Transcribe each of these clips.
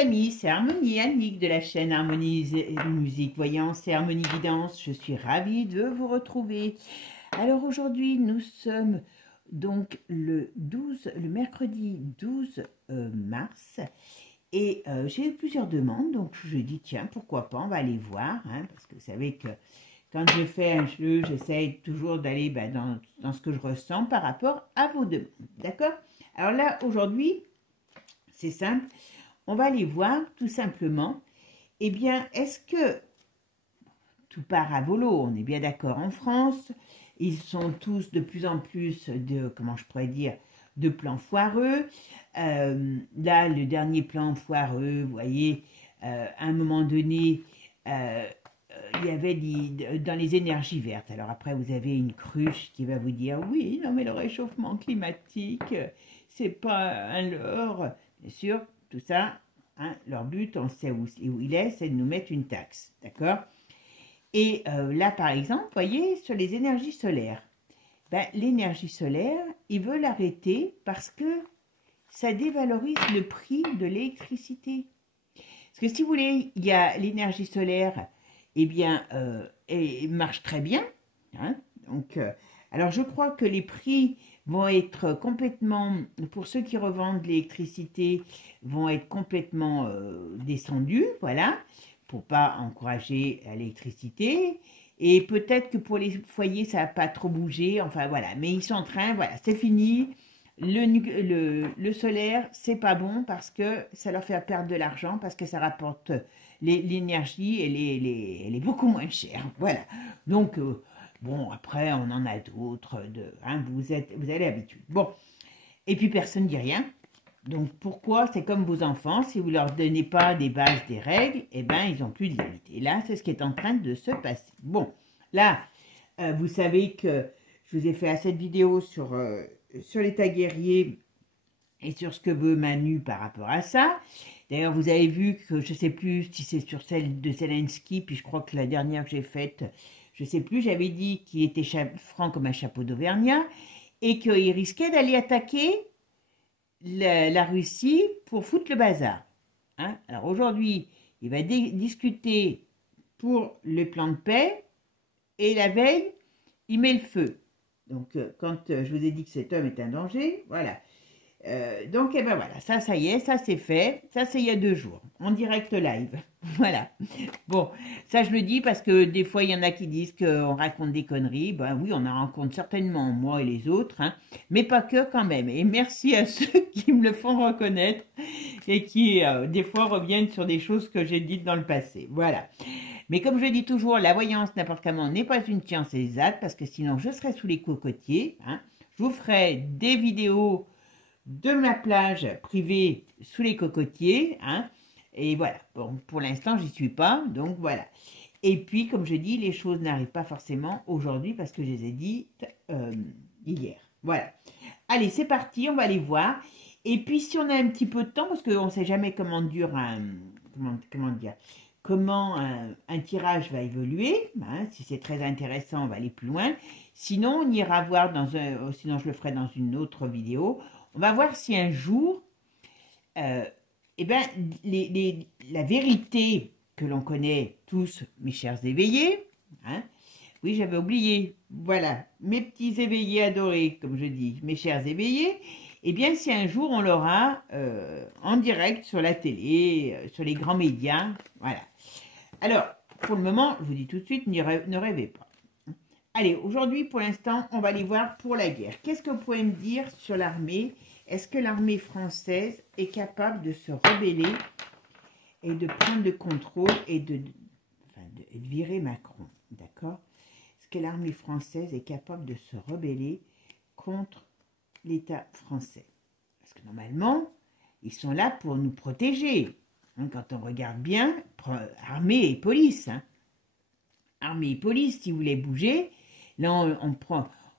amis, c'est Harmonie Annick de la chaîne Harmonie Musique Voyance et Harmonie Guidance. Je suis ravie de vous retrouver. Alors aujourd'hui, nous sommes donc le mercredi 12 mars et j'ai eu plusieurs demandes. Donc je dis tiens, pourquoi pas, on va aller voir, hein, parce que vous savez que quand je fais un jeu, j'essaye toujours d'aller dans ce que je ressens par rapport à vos demandes. D'accord? Alors là, aujourd'hui, c'est simple. On va aller voir tout simplement, eh bien, est-ce que tout part à volo? On est bien d'accord en France. Ils sont tous de plus en plus de, comment je pourrais dire, de plans foireux. Là, le dernier plan foireux, vous voyez, à un moment donné, il y avait dans les énergies vertes. Alors après, vous avez une cruche qui va vous dire, oui, non mais le réchauffement climatique, c'est pas un leurre. Bien sûr, tout ça, hein, leur but, on sait où il est, c'est de nous mettre une taxe, d'accord? Et là, par exemple, vous voyez, sur les énergies solaires, l'énergie solaire, ils veulent l'arrêter parce que ça dévalorise le prix de l'électricité. Parce que si vous voulez, il y a l'énergie solaire, eh bien, elle marche très bien, hein, donc, alors je crois que les prix vont être complètement, pour ceux qui revendent l'électricité, vont être complètement descendus, voilà, pour pas encourager l'électricité. Et peut-être que pour les foyers, ça va pas trop bouger, enfin voilà, mais ils sont en train, voilà, c'est fini. Le solaire, c'est pas bon parce que ça leur fait perdre de l'argent, parce que ça rapporte l'énergie, elle est beaucoup moins chère, voilà. Donc, bon, après, on en a d'autres, hein, vous avez l'habitude. Bon, et puis personne ne dit rien. Donc, pourquoi? C'est comme vos enfants, si vous ne leur donnez pas des bases, des règles, eh bien, ils n'ont plus de limite. Et là, c'est ce qui est en train de se passer. Bon, là, vous savez que je vous ai fait cette vidéo sur l'état guerrier et sur ce que veut Manu par rapport à ça. D'ailleurs, vous avez vu que, je ne sais plus si c'est sur celle de Zelensky, puis je crois que la dernière que j'ai faite, je ne sais plus, j'avais dit qu'il était franc comme un chapeau d'Auvergnat et qu'il risquait d'aller attaquer la Russie pour foutre le bazar. Hein? Alors aujourd'hui, il va discuter pour le plan de paix et la veille, il met le feu. Donc, quand je vous ai dit que cet homme est un danger, voilà. Donc, eh ben voilà, ça y est, ça c'est fait. Ça, c'est il y a 2 jours, en direct live. Voilà. Bon, ça je le dis parce que des fois, il y en a qui disent qu'on raconte des conneries. Ben oui, on en raconte certainement, moi et les autres, hein, mais pas que quand même. Et merci à ceux qui me le font reconnaître et qui, des fois, reviennent sur des choses que j'ai dites dans le passé. Voilà. Mais comme je dis toujours, la voyance n'importe comment n'est pas une science exacte parce que sinon, je serais sous les cocotiers. Hein. Je vous ferai des vidéos de ma plage privée sous les cocotiers, hein, et voilà, bon, pour l'instant j'y suis pas, donc voilà. Et puis comme je dis, les choses n'arrivent pas forcément aujourd'hui parce que je les ai dites hier, voilà. Allez, c'est parti, on va aller voir, et puis si on a un petit peu de temps, parce qu'on ne sait jamais comment dure comment un tirage va évoluer, hein, si c'est très intéressant, on va aller plus loin, sinon on ira voir sinon je le ferai dans une autre vidéo. On va voir si un jour, eh ben, la vérité que l'on connaît tous, mes chers éveillés, hein, oui, j'avais oublié, voilà, mes petits éveillés adorés, comme je dis, mes chers éveillés, eh bien, si un jour on l'aura en direct sur la télé, sur les grands médias, voilà. Alors, pour le moment, je vous dis tout de suite, ne rêvez pas. Allez, aujourd'hui, pour l'instant, on va aller voir pour la guerre. Qu'est-ce que vous pouvez me dire sur l'armée? Est-ce que l'armée française est capable de se rebeller et de prendre le contrôle et de virer Macron? D'accord? Est-ce que l'armée française est capable de se rebeller contre l'État français? Parce que normalement, ils sont là pour nous protéger. Hein, quand on regarde bien, armée et police. Hein. Armée et police, si vous voulez bouger, là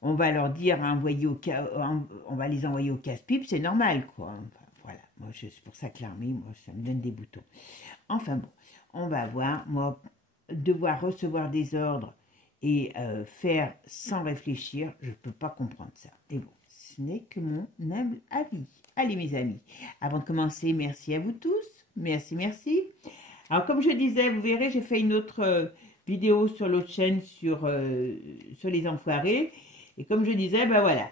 on va leur dire on va les envoyer au casse-pipe, c'est normal quoi. Enfin, voilà, moi c'est pour ça que l'armée, moi ça me donne des boutons. Enfin bon, on va voir, moi devoir recevoir des ordres et faire sans réfléchir, je ne peux pas comprendre ça. Et bon, ce n'est que mon humble avis. Allez mes amis, avant de commencer, merci à vous tous. Merci, merci. Alors, comme je disais, vous verrez, j'ai fait une autre vidéo sur l'autre chaîne sur les enfoirés. Et comme je disais, ben voilà,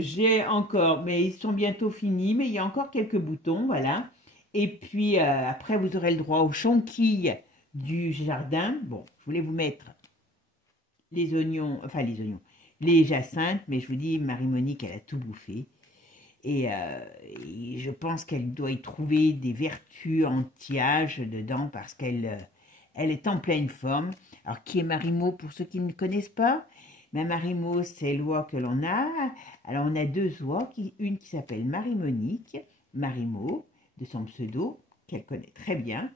j'ai encore, mais ils sont bientôt finis, mais il y a encore quelques boutons, voilà. Et puis, après, vous aurez le droit aux jonquilles du jardin. Bon, je voulais vous mettre les oignons, enfin les oignons, les jacinthes, mais je vous dis, Marie-Monique, elle a tout bouffé. Et je pense qu'elle doit y trouver des vertus anti-âge dedans parce qu'elle est en pleine forme. Alors, qui est Marimo pour ceux qui ne connaissent pas? Mais Marimo, c'est l'oie que l'on a. Alors, on a deux oies, une qui s'appelle Marie-Monique, Marimo, de son pseudo, qu'elle connaît très bien.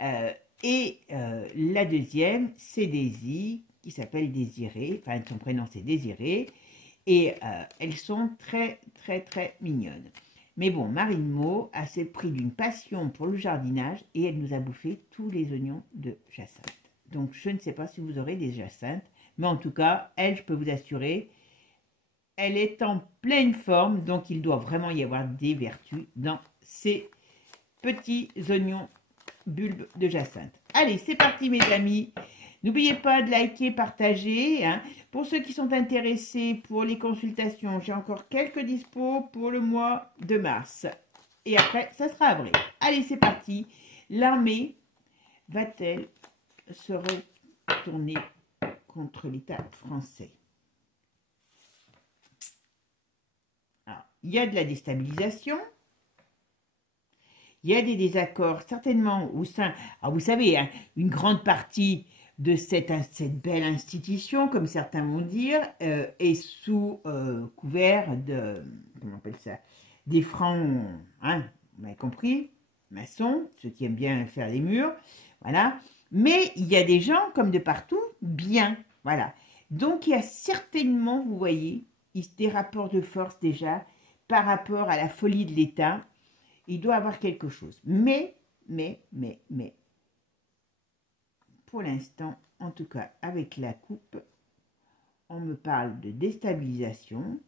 La deuxième, c'est Daisy, qui s'appelle Désirée, enfin, son prénom c'est Désirée. Et elles sont très, très, très mignonnes. Mais bon, Marimo a s'est pris d'une passion pour le jardinage et elle nous a bouffé tous les oignons de jacinthe. Donc, je ne sais pas si vous aurez des jacinthes, mais en tout cas, elle, je peux vous assurer, elle est en pleine forme, donc il doit vraiment y avoir des vertus dans ces petits oignons bulbes de jacinthe. Allez, c'est parti mes amis. N'oubliez pas de liker, partager. Hein. Pour ceux qui sont intéressés pour les consultations, j'ai encore quelques dispos pour le mois de mars. Et après, ça sera avril. Allez, c'est parti. L'armée va-t-elle se retourner contre l'État français? Alors, il y a de la déstabilisation. Il y a des désaccords, certainement, au sein... Alors, vous savez, hein, une grande partie de cette belle institution, comme certains vont dire, est sous couvert de, comment on appelle ça, des francs, hein, vous m'avez compris, maçons, ceux qui aiment bien faire des murs, voilà. Mais il y a des gens, comme de partout, bien, voilà. Donc, il y a certainement, vous voyez, des rapports de force déjà par rapport à la folie de l'État. Il doit y avoir quelque chose. Mais, pour l'instant, en tout cas avec la coupe, on me parle de déstabilisation,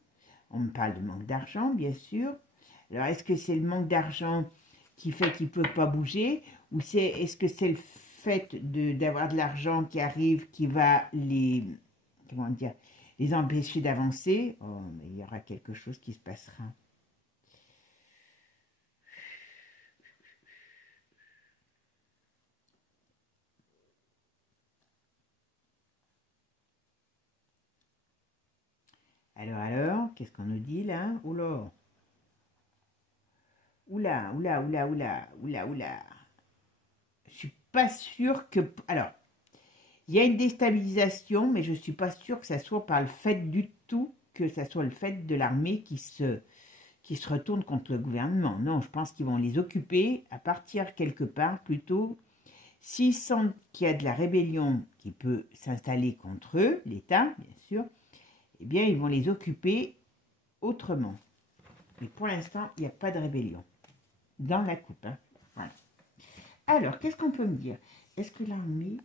on me parle de manque d'argent, bien sûr. Alors, est-ce que c'est le manque d'argent qui fait qu'ils ne peuvent pas bouger, ou est-ce que c'est le fait d'avoir de l'argent qui arrive, qui va les, comment dire, les empêcher d'avancer? Oh, mais il y aura quelque chose qui se passera. Alors, qu'est-ce qu'on nous dit là? Oula, oula, oula, oula, oula, oula, oula. Je suis pas sûre que... Alors, il y a une déstabilisation, mais je ne suis pas sûre que ça soit par le fait du tout, que ça soit le fait de l'armée qui se retourne contre le gouvernement. Non, je pense qu'ils vont les occuper à partir quelque part, plutôt. S'ils sentent qu'il y a de la rébellion qui peut s'installer contre eux, l'État, bien sûr, eh bien, ils vont les occuper autrement. Mais pour l'instant, il n'y a pas de rébellion dans la coupe. Hein. Voilà. Alors, qu'est-ce qu'on peut me dire? Est-ce que l'armée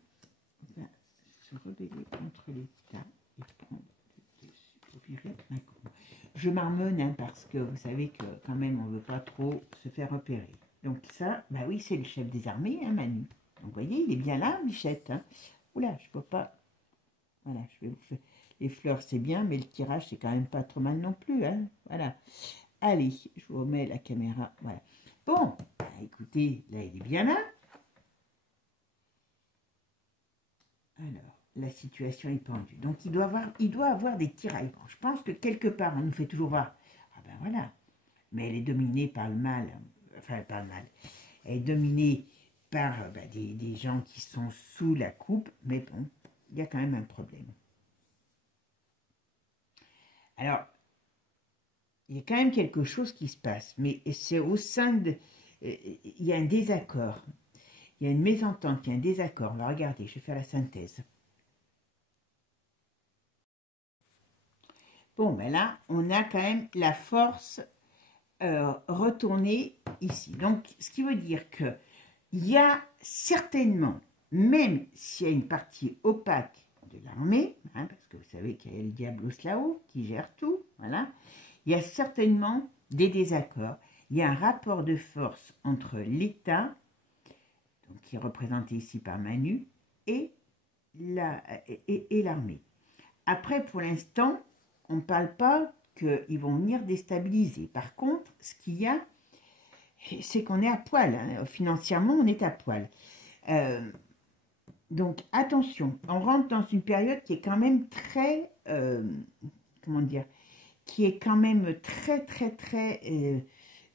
va se rebeller contre l'État et prendre le dessus pour virer un coup? Je marmonne hein, parce que vous savez que quand même, on ne veut pas trop se faire repérer. Donc ça, bah oui, c'est le chef des armées, hein, Manu. Donc vous voyez, il est bien là, Bichette. Hein. Oula, je ne peux pas... Voilà, je vais vous faire... Les fleurs, c'est bien, mais le tirage, c'est quand même pas trop mal non plus. Hein. Voilà. Allez, je vous remets la caméra. Voilà. Bon, bah, écoutez, là, il est bien là. Alors, la situation est pendue. Donc, il doit avoir des tiraillements. Je pense que quelque part, on nous fait toujours voir. Ah ben voilà. Mais elle est dominée par le mal. Enfin, par le mal. Elle est dominée par des gens qui sont sous la coupe. Mais bon, il y a quand même un problème. Alors, il y a quand même quelque chose qui se passe, mais c'est au sein de... Il y a un désaccord, il y a une mésentente, il y a un désaccord. On va regarder, je vais faire la synthèse. Bon, ben là, on a quand même la force retournée ici. Donc, ce qui veut dire que il y a certainement, même s'il y a une partie opaque de l'armée, hein, parce que vous savez qu'il y a le Diablos là-haut qui gère tout, voilà, il y a certainement des désaccords. il y a un rapport de force entre l'État, qui est représenté ici par Manu, et l'armée. Après, pour l'instant, on ne parle pas qu'ils vont venir déstabiliser. Par contre, ce qu'il y a, c'est qu'on est à poil. Hein. Financièrement, on est à poil. Donc, attention, on rentre dans une période qui est quand même très... comment dire, qui est quand même très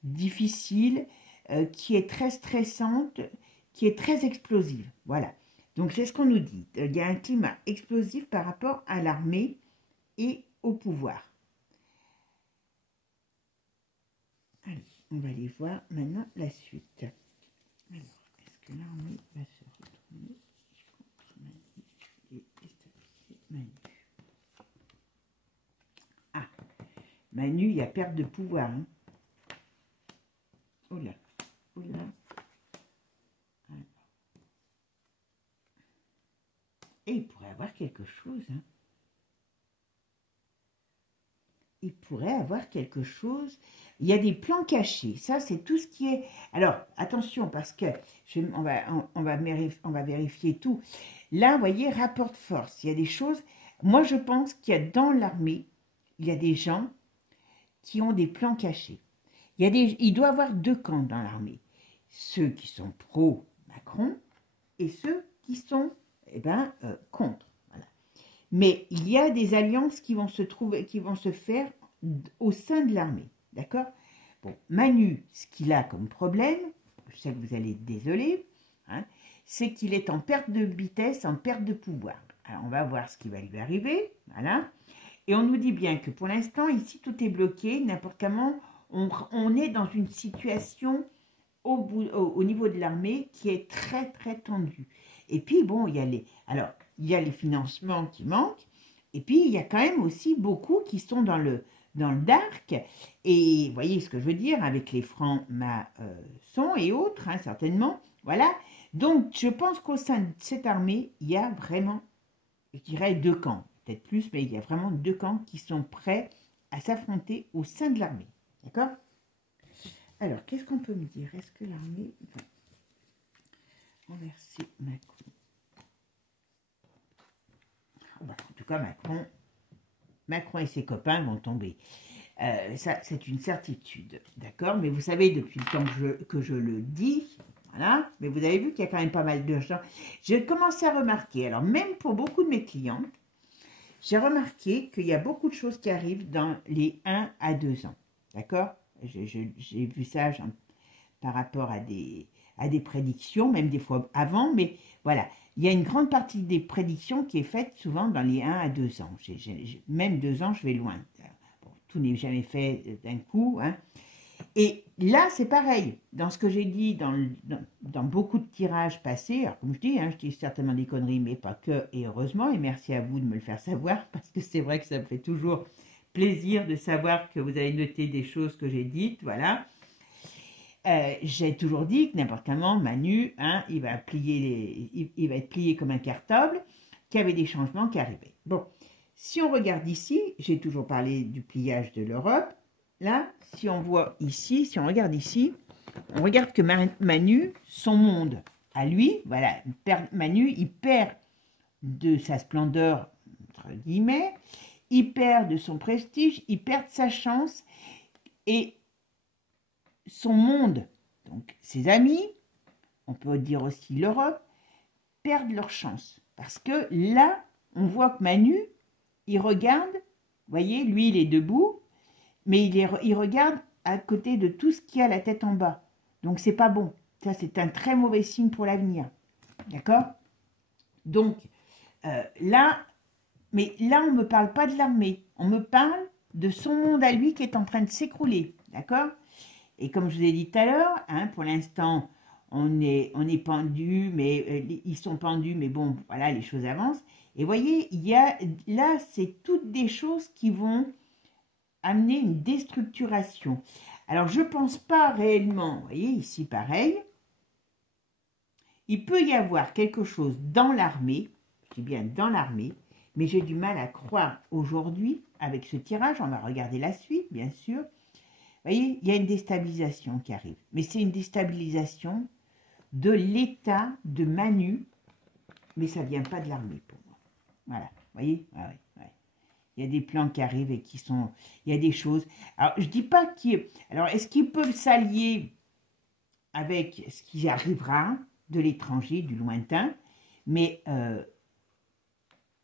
difficile, qui est très stressante, qui est très explosive. Voilà. Donc, c'est ce qu'on nous dit. Il y a un climat explosif par rapport à l'armée et au pouvoir. Allez, on va aller voir maintenant la suite. Alors, est-ce que l'armée va se retourner contre Manu et déstabiliser Manu? Ah, Manu, il y a perte de pouvoir. Hein. Oula, oula. Et il pourrait avoir quelque chose. Hein. Il pourrait avoir quelque chose. Il y a des plans cachés. Ça, c'est tout ce qui est... Alors, attention, parce que on va vérifier tout. Là, vous voyez, rapport de force. Il y a des choses... Moi, je pense qu'il y a dans l'armée, il y a des gens qui ont des plans cachés. Il doit y avoir deux camps dans l'armée. Ceux qui sont pro-Macron et ceux qui sont contre. Voilà. Mais il y a des alliances qui vont se faire au sein de l'armée. D'accord? Bon, Manu, ce qu'il a comme problème, je sais que vous allez être désolé, hein, c'est qu'il est en perte de vitesse, en perte de pouvoir. Alors, on va voir ce qui va lui arriver. Voilà. Et on nous dit bien que pour l'instant, ici, tout est bloqué. N'importe comment, on est dans une situation au niveau de l'armée qui est très tendue. Et puis, bon, il y a les financements qui manquent. Et puis, il y a quand même aussi beaucoup qui sont dans le dark. Et vous voyez ce que je veux dire avec les francs-maçons et autres, hein, certainement. Voilà. Donc, je pense qu'au sein de cette armée, il y a vraiment, je dirais, deux camps. Peut-être plus, mais il y a vraiment deux camps qui sont prêts à s'affronter au sein de l'armée. D'accord? Alors, qu'est-ce qu'on peut me dire? Est-ce que l'armée va renverser Macron? En tout cas, Macron et ses copains vont tomber. Ça, c'est une certitude. D'accord? Mais vous savez, depuis le temps que je le dis, voilà, mais vous avez vu qu'il y a quand même pas mal de gens. J'ai commencé à remarquer, alors même pour beaucoup de mes clientes, j'ai remarqué qu'il y a beaucoup de choses qui arrivent dans les 1 à 2 ans. D'accord? J'ai vu ça par rapport à des prédictions, même des fois avant, mais voilà. Il y a une grande partie des prédictions qui est faite souvent dans les 1 à 2 ans. Même 2 ans, je vais loin. Bon, tout n'est jamais fait d'un coup. Hein. Et là, c'est pareil. Dans ce que j'ai dit dans beaucoup de tirages passés, alors comme je dis certainement des conneries, mais pas que, et heureusement, et merci à vous de me le faire savoir, parce que c'est vrai que ça me fait toujours plaisir de savoir que vous avez noté des choses que j'ai dites, voilà. J'ai toujours dit que n'importe comment, Manu, hein, il va être plié comme un cartable, qu'il y avait des changements qui arrivaient. Bon, si on regarde ici, j'ai toujours parlé du pliage de l'Europe. Là, si on voit ici, si on regarde ici, on regarde que Manu, son monde à lui, voilà, Manu, il perd de sa splendeur, entre guillemets, il perd de son prestige, il perd de sa chance, et son monde, donc ses amis, on peut dire aussi l'Europe, perdent leur chance. Parce que là, on voit que Manu, il regarde, vous voyez, lui, il est debout, mais il regarde à côté de tout ce qui a la tête en bas. Donc, c'est pas bon. Ça, c'est un très mauvais signe pour l'avenir. D'accord? Donc, là, mais là, on ne me parle pas de l'armée. On me parle de son monde à lui qui est en train de s'écrouler. D'accord? Et comme je vous ai dit tout à l'heure, hein, pour l'instant, on est pendu, mais ils sont pendus, mais bon, voilà, les choses avancent. Et voyez, là, c'est toutes des choses qui vont amener une déstructuration. Alors, je ne pense pas réellement, vous voyez, ici, pareil, il peut y avoir quelque chose dans l'armée, je dis bien dans l'armée, mais j'ai du mal à croire aujourd'hui, avec ce tirage, on va regarder la suite, bien sûr, voyez, il y a une déstabilisation qui arrive. Mais c'est une déstabilisation de l'état de Manu, mais ça ne vient pas de l'armée pour moi. Voilà, vous voyez, il y a des plans qui arrivent et qui sont... Il y a des choses... Alors, je ne dis pas qu'il... Alors, est-ce qu'ils peuvent s'allier avec ce qui arrivera de l'étranger, du lointain? Mais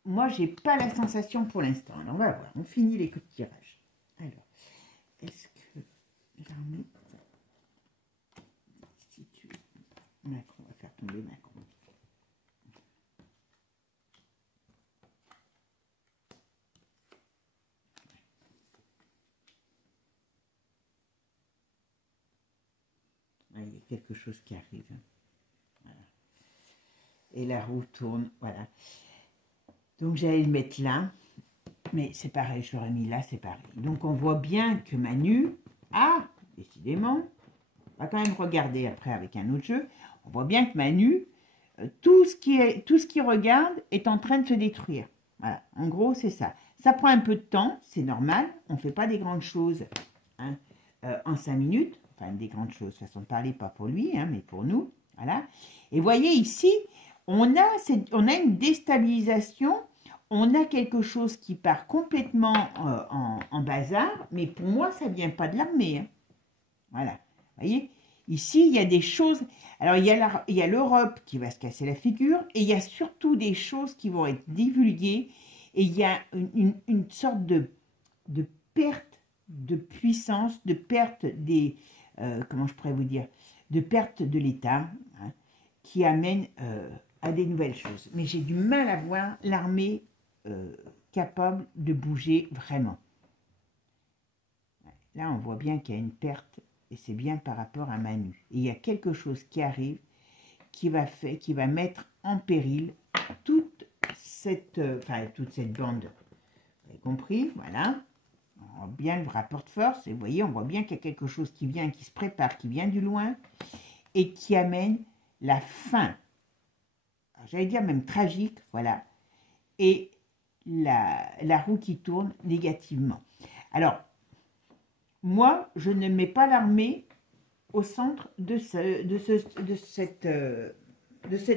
moi, je n'ai pas la sensation pour l'instant. Alors, on va voir. On finit les coups de tirage. Alors, est-ce que l'armée... Si tu... Macron, on va faire tomber Macron. Il y a quelque chose qui arrive. Voilà. Et la roue tourne, voilà. Donc j'allais le mettre là, mais c'est pareil, je l'aurais mis là, c'est pareil. Donc on voit bien que Manu, décidément, on va quand même regarder après avec un autre jeu, on voit bien que Manu, tout ce qu'il regarde est en train de se détruire. Voilà, en gros c'est ça. Ça prend un peu de temps, c'est normal, on ne fait pas des grandes choses hein, en 5 minutes, enfin des grandes choses, façon de parler, pas pour lui, hein, mais pour nous, voilà. Et voyez ici, on a une déstabilisation, on a quelque chose qui part complètement en bazar, mais pour moi, ça ne vient pas de l'armée. Hein. Voilà, vous voyez, ici, il y a des choses, alors il y a l'Europe qui va se casser la figure, et il y a surtout des choses qui vont être divulguées, et il y a une sorte de perte de puissance, de perte des, comment je pourrais vous dire, de perte de l'État, hein, qui amène à des nouvelles choses. Mais j'ai du mal à voir l'armée capable de bouger vraiment. Là, on voit bien qu'il y a une perte, et c'est bien par rapport à Manu. Et il y a quelque chose qui arrive, qui va mettre en péril toute cette bande. Vous avez compris, voilà. On voit bien le rapport de force, et vous voyez, on voit bien qu'il y a quelque chose qui vient, qui se prépare, qui vient du loin, et qui amène la fin. J'allais dire même tragique, voilà, et la roue qui tourne négativement. Alors, moi, je ne mets pas l'armée au centre de cette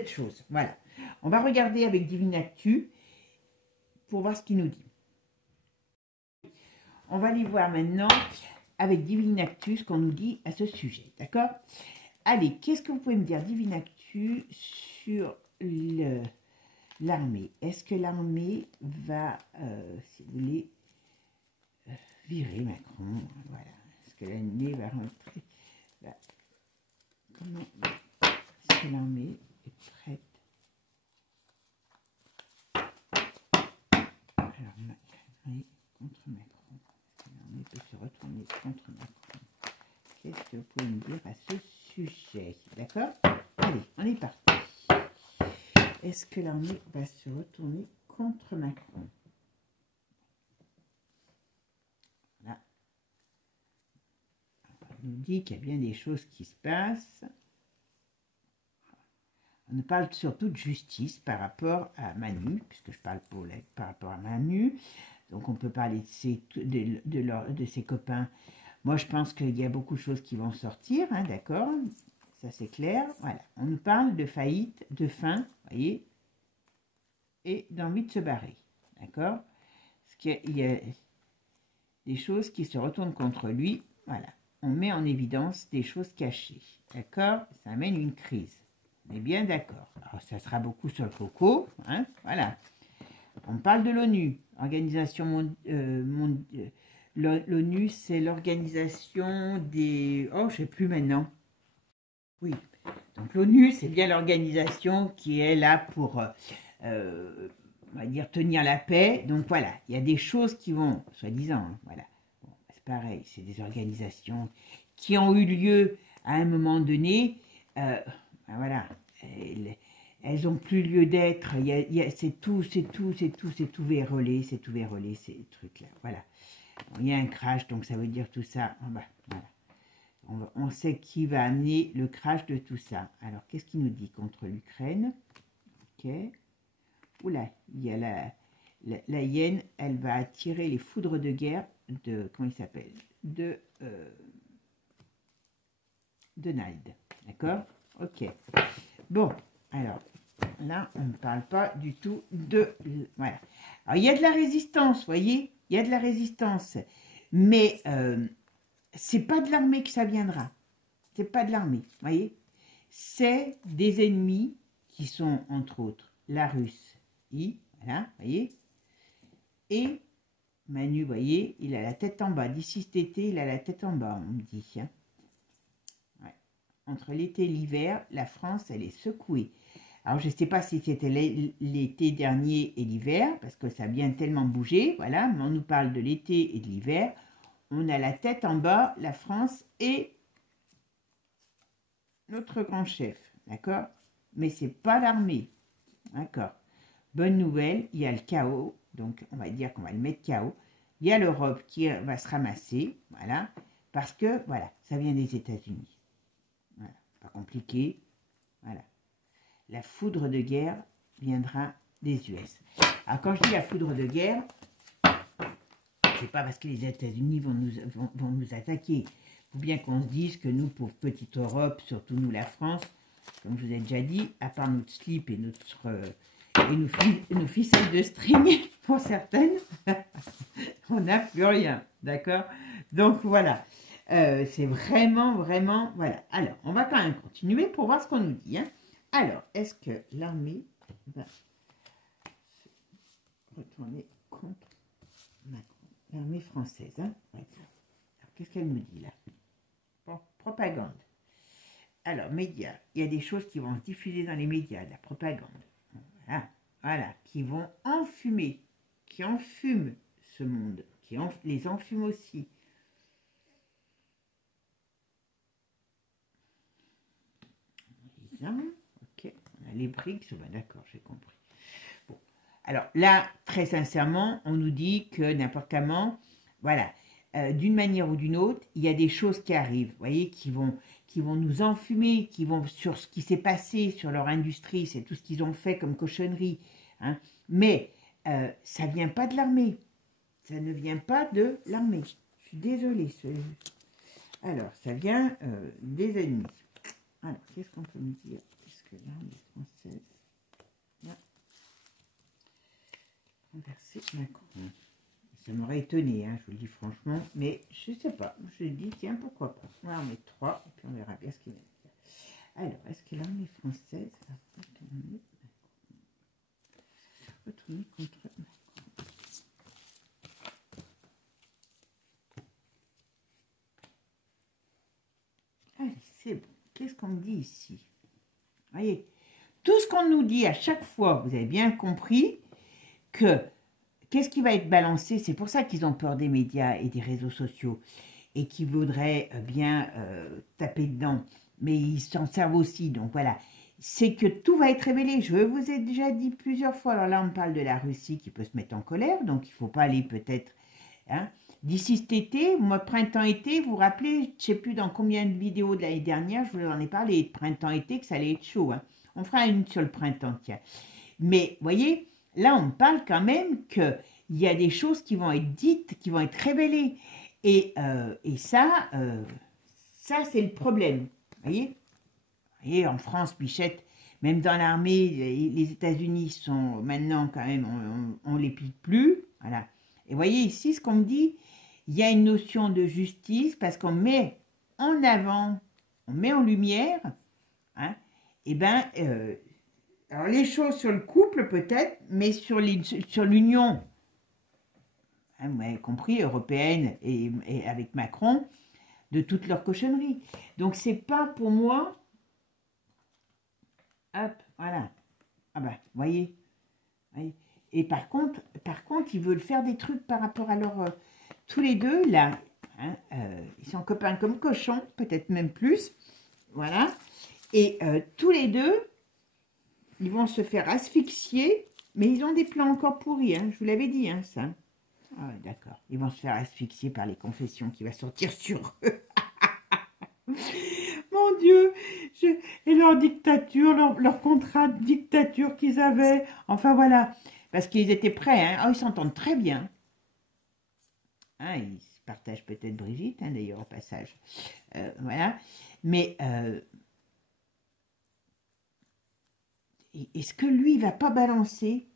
chose. Voilà. On va regarder avec Divinactu pour voir ce qu'il nous dit. On va aller voir maintenant avec Divinactu ce qu'on nous dit à ce sujet. D'accord? Allez, qu'est-ce que vous pouvez me dire, Divinactu, sur l'armée? Est-ce que l'armée va, si vous voulez, virer Macron? Voilà. Est-ce que l'armée va rentrer? Comment est-ce que l'armée est prête? Alors, l'armée contre Macron. Est-ce que l'armée peut se retourner contre Macron? Qu'est-ce que vous pouvez me dire à ce sujet? D'accord? Allez, on est parti. Est-ce que l'armée va se retourner contre Macron? Voilà. On nous dit qu'il y a bien des choses qui se passent. On nous parle surtout de justice par rapport à Manu, puisque je parle par rapport à Manu. Donc on peut parler de ses copains. Moi je pense qu'il y a beaucoup de choses qui vont sortir, hein, d'accord? Ça c'est clair. Voilà. On nous parle de faillite, de fin, vous voyez, et d'envie de se barrer. D'accord? Parce qu'il y a des choses qui se retournent contre lui. Voilà. On met en évidence des choses cachées. D'accord? Ça amène une crise. On est bien d'accord. Alors, ça sera beaucoup sur le coco. Hein? Voilà. On parle de l'ONU. L'ONU, c'est l'organisation des... Oh, je ne sais plus maintenant. Oui. Donc, l'ONU, c'est bien l'organisation qui est là pour... on va dire tenir la paix. Donc voilà, il y a des choses qui vont, soi-disant, hein, voilà. Bon, c'est pareil, c'est des organisations qui ont eu lieu à un moment donné. Ben voilà, elles n'ont plus lieu d'être. C'est tout vérolé, ces trucs-là. Voilà. Bon, il y a un crash, donc ça veut dire tout ça. Ben, voilà. On sait qui va amener le crash de tout ça. Alors, qu'est-ce qu'il nous dit contre l'Ukraine? Ok. Oula, il y a la hyène, elle va attirer les foudres de guerre de, comment il s'appelle, de Donald. D'accord? Ok. Bon, alors, là, on ne parle pas du tout de... Voilà. Alors, il y a de la résistance, vous voyez? Il y a de la résistance. Mais c'est pas de l'armée que ça viendra. C'est pas de l'armée, vous voyez? C'est des ennemis qui sont, entre autres, la Russie, voilà, vous voyez? Et Manu, vous voyez, il a la tête en bas. D'ici cet été, il a la tête en bas, on me dit. Hein. Ouais. Entre l'été et l'hiver, la France, elle est secouée. Alors, je ne sais pas si c'était l'été dernier et l'hiver, parce que ça a bien tellement bougé, voilà, mais on nous parle de l'été et de l'hiver. On a la tête en bas, la France et notre grand chef, d'accord? Mais c'est pas l'armée, d'accord? Bonne nouvelle, il y a le chaos, donc on va dire qu'on va le mettre chaos. Il y a l'Europe qui va se ramasser, voilà, parce que, voilà, ça vient des États-Unis. Voilà, pas compliqué, voilà. La foudre de guerre viendra des US. Alors, quand je dis la foudre de guerre, c'est pas parce que les États-Unis vont nous attaquer. Il faut bien qu'on se dise que nous, pauvre petite Europe, surtout nous la France, comme je vous ai déjà dit, à part notre slip et nos ficelles de string, pour certaines, on n'a plus rien, d'accord? Donc voilà, c'est vraiment, voilà. Alors, on va quand même continuer pour voir ce qu'on nous dit. Hein. Alors, est-ce que l'armée va se retourner contre Macron? L'armée française, hein? Alors, qu'est-ce qu'elle nous dit là? Bon, propagande. Alors, médias, il y a des choses qui vont se diffuser dans les médias, de la propagande. Voilà, qui vont enfumer, qui enfument ce monde, qui les enfument aussi. Ok, on a les BRICS, ben d'accord, j'ai compris. Bon, alors là, très sincèrement, on nous dit que n'importe comment, voilà, d'une manière ou d'une autre, il y a des choses qui arrivent, vous voyez, qui vont nous enfumer, qui vont sur ce qui s'est passé, sur leur industrie, c'est tout ce qu'ils ont fait comme cochonnerie. Hein. Mais ça ne vient pas de l'armée. Ça ne vient pas de l'armée. Je suis désolée. Alors, ça vient des ennemis. Alors, qu'est-ce qu'on peut me dire? Est-ce que l'armée française va renverser Macron? Ça m'aurait étonné, hein, je vous le dis franchement, mais je ne sais pas. Je dis, tiens, pourquoi pas. On va en mettre 3, et puis on verra bien ce qu'il va dire. Alors, est-ce que l'armée française va retourner contre Macron? Allez, c'est bon. Qu'est-ce qu'on me dit ici? Voyez, tout ce qu'on nous dit à chaque fois, vous avez bien compris que qu'est-ce qui va être balancé? C'est pour ça qu'ils ont peur des médias et des réseaux sociaux et qu'ils voudraient bien taper dedans. Mais ils s'en servent aussi, donc voilà. C'est que tout va être révélé. Je vous ai déjà dit plusieurs fois, alors là on parle de la Russie qui peut se mettre en colère, donc il ne faut pas aller peut-être... Hein. D'ici cet été, moi printemps-été, vous vous rappelez, je ne sais plus dans combien de vidéos de l'année dernière, je vous en ai parlé, de printemps-été, que ça allait être chaud. Hein. On fera une sur le printemps, tiens. Mais, vous voyez, là on parle quand même qu'il y a des choses qui vont être dites, qui vont être révélées. Et ça, c'est le problème. Vous voyez, en France, Bichette, même dans l'armée, les États-Unis sont maintenant quand même, on ne les pique plus. Voilà. Et vous voyez ici, ce qu'on me dit, il y a une notion de justice parce qu'on met en avant, on met en lumière, hein, et ben, alors les choses sur le couple peut-être, mais sur l'union, hein, vous avez compris, européenne et avec Macron, de toutes leurs cochonneries. Donc c'est pas pour moi, hop, voilà, ah ben, voyez, et par contre, ils veulent faire des trucs par rapport à leur, tous les deux là, hein, ils sont copains comme cochons, peut-être même plus, voilà, et tous les deux, ils vont se faire asphyxier, mais ils ont des plans encore pourris, hein, je vous l'avais dit, hein, ça. Ah, d'accord, ils vont se faire asphyxier par les confessions qui va sortir sur eux. Mon Dieu, et leur dictature, leur contrat de dictature qu'ils avaient, enfin voilà, Parce qu'ils étaient prêts, hein. Oh, ils s'entendent très bien. Hein, ils se partagent peut-être Brigitte, hein, d'ailleurs, au passage. Voilà. Mais est-ce que lui, il va pas balancer?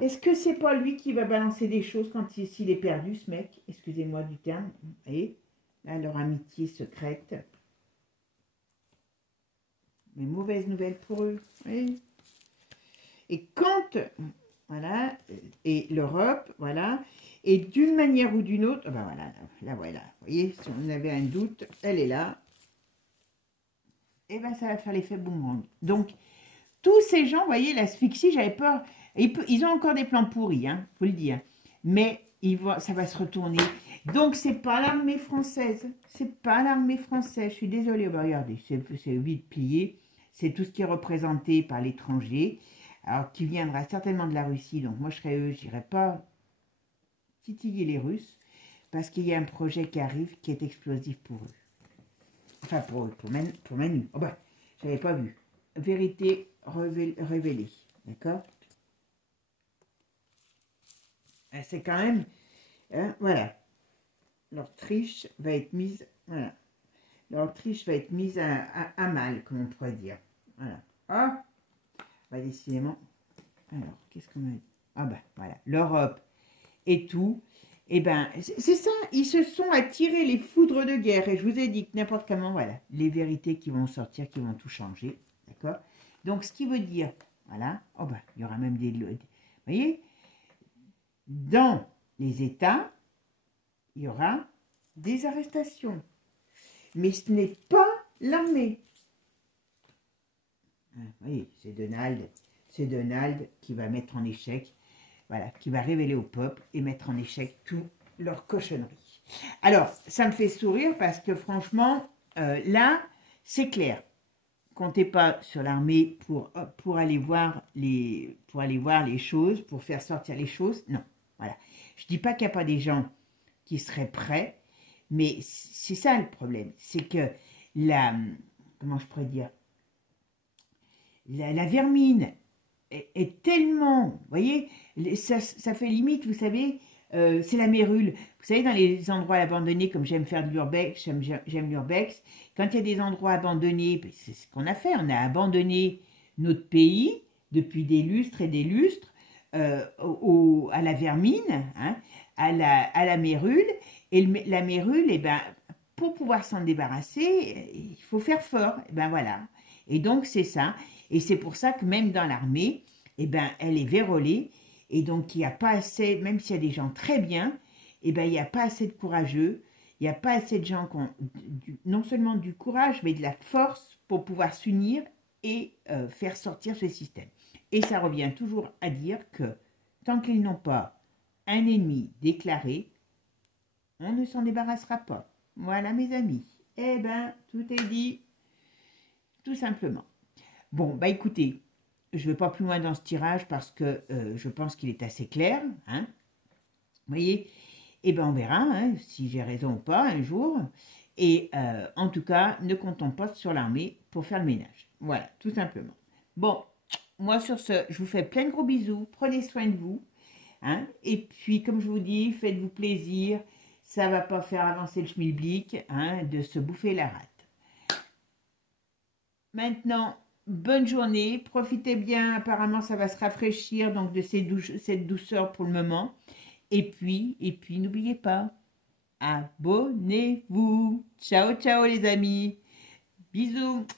Est-ce que c'est pas lui qui va balancer des choses quand s'il est perdu, ce mec? Excusez-moi du terme. Vous voyez, là, leur amitié secrète. Mais mauvaise nouvelle pour eux. Oui. Et quand, voilà, et l'Europe, voilà, et d'une manière ou d'une autre, ben voilà, là, voilà, vous voyez, si on avait un doute, elle est là, et ben ça va faire l'effet boomerang. Donc, tous ces gens, vous voyez, l'asphyxie, j'avais peur, ils ont encore des plans pourris, hein, faut le dire, mais ça va se retourner. Donc, c'est pas l'armée française, c'est pas l'armée française, je suis désolée, ben, regardez, c'est vite plié, c'est tout ce qui est représenté par l'étranger, alors qui viendra certainement de la Russie, donc moi je serais eux, je n'irais pas titiller les Russes, parce qu'il y a un projet qui arrive qui est explosif pour eux. Enfin pour Manu. Oh ben, j'avais pas vu. Vérité révélée, d'accord? C'est quand même, hein, voilà. Leur triche va être mise, voilà. Leur triche va être mise à mal, comme on pourrait dire. Voilà. Ah, bah, décidément. Alors, qu'est-ce qu'on a dit? Ah ben, voilà. L'Europe et tout. Et ben, c'est ça. Ils se sont attirés les foudres de guerre. Et je vous ai dit que n'importe comment, voilà, les vérités qui vont sortir, qui vont tout changer. D'accord? Donc, ce qui veut dire, voilà. Oh ben, il y aura même des... Vous voyez? Dans les États, il y aura des arrestations. Mais ce n'est pas l'armée. Vous voyez, c'est Donald qui va mettre en échec, voilà, qui va révéler au peuple et mettre en échec toute leur cochonnerie. Alors, ça me fait sourire parce que franchement, là, c'est clair. Comptez pas sur l'armée pour aller voir les choses, pour faire sortir les choses. Non, voilà. Je dis pas qu'il n'y a pas des gens qui seraient prêts, mais c'est ça le problème. C'est que comment je pourrais dire, la vermine est tellement, vous voyez, ça fait limite, vous savez, c'est la mérule. Vous savez, dans les endroits abandonnés, comme j'aime faire de l'urbex, j'aime l'urbex, quand il y a des endroits abandonnés, c'est ce qu'on a fait, on a abandonné notre pays depuis des lustres et des lustres à la vermine, hein, à la mérule, et la mérule, eh ben, pour pouvoir s'en débarrasser, il faut faire fort, et ben voilà. Et donc c'est ça. Et c'est pour ça que même dans l'armée, eh ben, elle est vérolée. Et donc, il n'y a pas assez, même s'il y a des gens très bien, eh ben, il n'y a pas assez de courageux. Il n'y a pas assez de gens qui ont non seulement du courage, mais de la force pour pouvoir s'unir et faire sortir ce système. Et ça revient toujours à dire que tant qu'ils n'ont pas un ennemi déclaré, on ne s'en débarrassera pas. Voilà, mes amis. Eh ben, tout est dit, tout simplement. Bon, bah écoutez, je ne vais pas plus loin dans ce tirage parce que je pense qu'il est assez clair. Hein, vous voyez? Et ben on verra hein, si j'ai raison ou pas un jour. Et en tout cas, ne comptons pas sur l'armée pour faire le ménage. Voilà, tout simplement. Bon, moi sur ce, je vous fais plein de gros bisous. Prenez soin de vous. Hein, et puis, comme je vous dis, faites-vous plaisir. Ça ne va pas faire avancer le schmilblick hein, de se bouffer la rate. Maintenant... Bonne journée, profitez bien, apparemment ça va se rafraîchir, donc de cette douceur pour le moment. Et puis n'oubliez pas, abonnez-vous. Ciao, ciao les amis. Bisous.